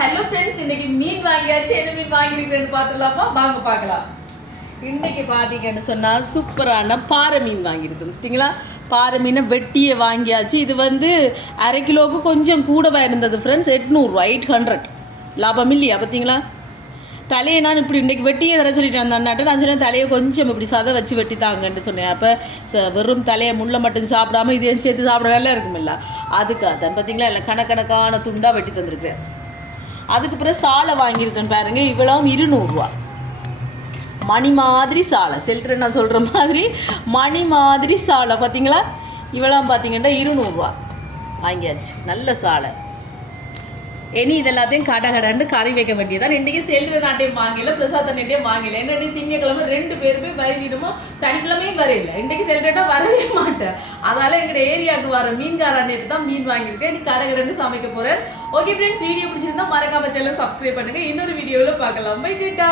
Hello friends, இன்னைக்கு மீன் வாங்கியாச்சு. என்ன மீன் வாங்கியிருக்கேன்னு பார்த்துடலாமா? வாங்க பார்க்கலாம். இன்னைக்கு பார்த்தீங்கன்னு சொன்னால் சூப்பரான பாறை மீன் வாங்கியிருக்கோம். பார்த்தீங்களா, பாறை மீனை வெட்டியை வாங்கியாச்சு. இது வந்து அரை கிலோவுக்கு கொஞ்சம் கூடவா இருந்தது ஃப்ரெண்ட்ஸ். 800 800 லாபம் இல்லையா? பார்த்தீங்களா, தலையை நான் இப்படி இன்றைக்கி வெட்டியே தர சொல்லிட்டேன் அந்த அண்ணாட்ட. நான் சொன்னேன் தலையை கொஞ்சம் இப்படி சதை வச்சு வெட்டி தாங்கன்னு சொன்னேன். அப்போ வெறும் தலையை முள்ளை மட்டும் சாப்பிடாம இதையும் சேர்த்து சாப்பிட நல்லா இருக்குமில்ல, அதுக்காக தான். பார்த்தீங்களா, இல்லை கணக்கணக்கான துண்டாக வெட்டி தந்துருக்கேன். அதுக்கு பிறகு சாலை வாங்கியிருக்கேன் பாருங்கள். இவ்வளோ 200 ரூபா. மணி மாதிரி சாலை, செல்ட்ரு நான் சொல்கிற மாதிரி மணி மாதிரி சாலை. பார்த்தீங்களா, இவ்வளோ பார்த்தீங்கன்னா 200 ரூபா வாங்கியாச்சு. நல்ல சாலை. இனி இதெல்லாத்தையும் கடன்னு கறி வைக்க வேண்டியதான். இன்றைக்கி செல்ட்ரு நாட்டையும் வாங்கல, பிரசாத் அண்ணையும் வாங்கல. என்னென்ன திங்கக்கிழமை 2 பேருமே வருவிடுமோ, சனிக்கிழமையும் வரையில. இன்றைக்கி செல்ட்ரேட்டா வரவே மாட்டேன். அதனால் எங்களோட ஏரியாவுக்கு வர மீன்கார அண்ணிட்டு தான் மீன் வாங்கியிருக்கேன். இன்னைக்கு கடன்னு சமைக்க போகிறேன். ஓகே ஃப்ரெண்ட்ஸ், வீடியோ பிடிச்சிருந்தா மறக்காம சேனலை சப்ஸ்கிரைப் பண்ணுங்கள். இன்னொரு வீடியோவில் பார்க்கலாம். Bye data.